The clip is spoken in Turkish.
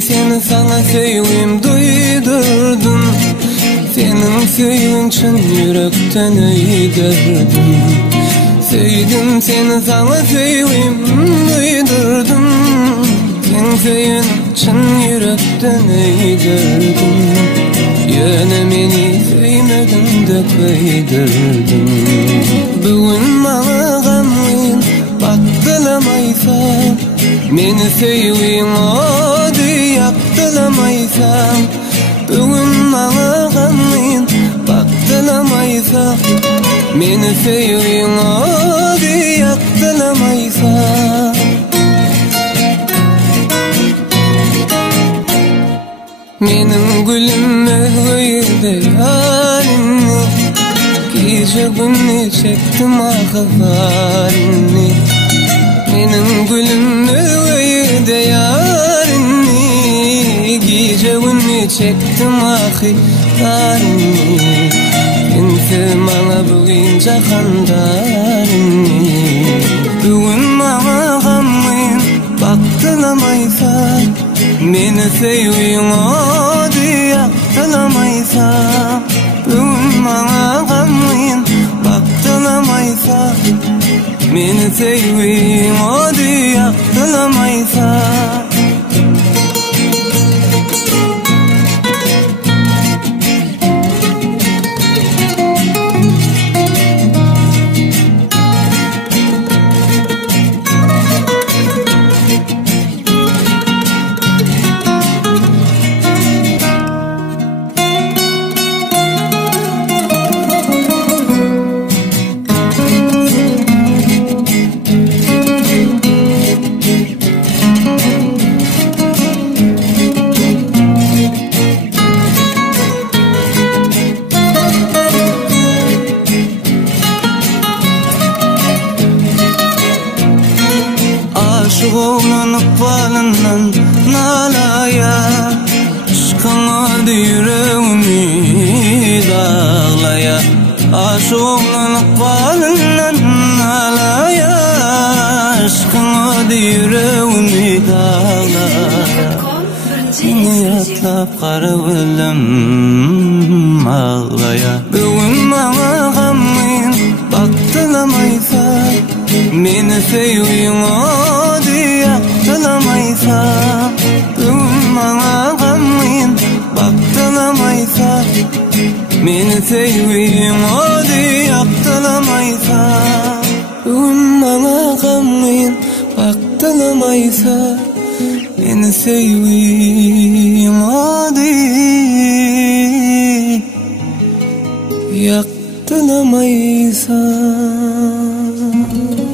seni sana sevim duydurdum. Senin sevgin çın yürekten eğdirdim. Sevdim seni sana sevim duydurdum. Senin sevgin çın yürekten eğdirdim. Yine meni sevmedin de kıydirdim. Bugün bana gamlıyım baktılamaysan, meni sevgin o diye yaktılamaysan. Bugün bana gamlıyım baktılamaysan, meni sevgin o diye yaktılamaysan. Menin gülüm mehveyde halinni, gece günni çektim ahvalinni. Menin gülüm mehveyde yarinni, gece günni çektim ahvalinni. Sen bana bugün cahandarinni. Bugün bana gamlıyım baktılamaysan, meni sevgin o diye yaktılamaysan. Bugün bana gamlıyım baktılamaysan, meni sevgin o diye yaktılamaysan. Aşık olan ıkbalından nalaya, aşkına yüreğimi dağlaya. Aşık olan ıkbalından nalaya, aşkına yüreğimi dağlaya. Seni yatlap kara ölüm ağlaya. Bugün bana gamlıyım baktılamaysan, meni sevgin o diye yaktılamaysan. Bugün bana gamlıyım baktılamaysan, meni sevgin o diye yaktılamaysan. Bugün bana gamlıyım baktılamaysan, meni sevgin o diye yaktılamaysan.